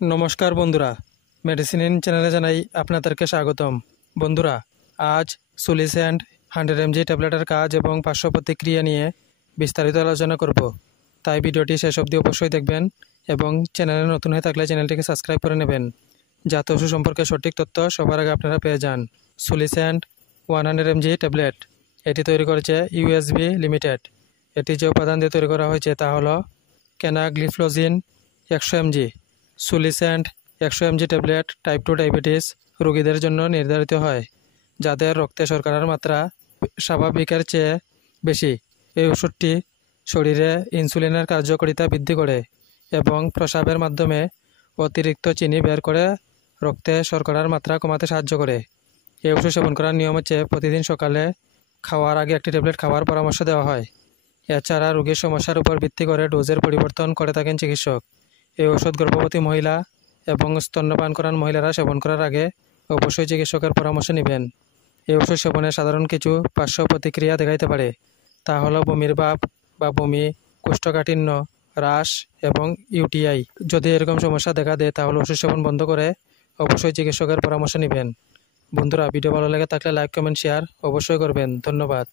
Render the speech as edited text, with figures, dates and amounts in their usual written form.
নমস্কার বন্ধুরা, medicine in চ্যানেলে জানাই আপনাদেরকে স্বাগতম। বন্ধুরা, আজ সুলিস্যান্ড 100 mg ট্যাবলেটের কাজ এবং পার্শ্ব প্রতিক্রিয়া নিয়ে বিস্তারিত আলোচনা করব। তাই ভিডিওটি শেষ অবধি অবশ্যই দেখবেন এবং চ্যানেলে নতুন হয়ে থাকলে চ্যানেলটিকে সাবস্ক্রাইব করে নেবেন, যাতে ওষুধ সম্পর্কে সঠিক তথ্য সবার আগে আপনারা পেয়ে যান। সুলিস্যান্ড 100 mg ট্যাবলেট এটি তৈরি করেছে ইউএসবি লিমিটেড। এটি যে উপাদান দিয়ে তৈরি করা হয়েছে তা হলো ক্যানাগ্লিফ্লোজিন 100 mg। সুলিস্যান্ড 100 mg tablet type 2 diabetes রোগীদের জন্য নির্ধারিত হয়, যাদের রক্তে শর্করার মাত্রা স্বাভাবিকের চেয়ে বেশি। এই ওষুধটি শরীরে ইনসুলিনের কার্যকারিতা বৃদ্ধি করে এবং প্রস্রাবের মাধ্যমে অতিরিক্ত চিনি বের করে রক্তে শর্করার মাত্রা কমাতে সাহায্য করে। এই ওষুধ সেবন করার নিয়ম হচ্ছে প্রতিদিন সকালে খাওয়ার আগে একটি ট্যাবলেট খাওয়ার পরামর্শ দেওয়া হয়। এছাড়া রোগীর সমস্যার উপর ভিত্তি করে ডোজের পরিবর্তন করে থাকেন চিকিৎসক। এই ওষুধ গর্ভবতী মহিলা এবং স্তন্যপান করান মহিলারা সেবন করার আগে অবশ্যই চিকিৎসকের পরামর্শ নেবেন। এই ওষুধ সেবনে সাধারণ কিছু পার্শ্ব প্রতিক্রিয়া দেখাইতে পারে, তা হলো বমির ভাব বা বমি, কোষ্ঠকাঠিন্য, হ্রাস এবং ইউটিআই। যদি এরকম সমস্যা দেখা দেয় তাহলে ওষুধ সেবন বন্ধ করে অবশ্যই চিকিৎসকের পরামর্শ নেবেন। বন্ধুরা, ভিডিও ভালো লেগে থাকলে লাইক, কমেন্ট, শেয়ার অবশ্যই করবেন। ধন্যবাদ।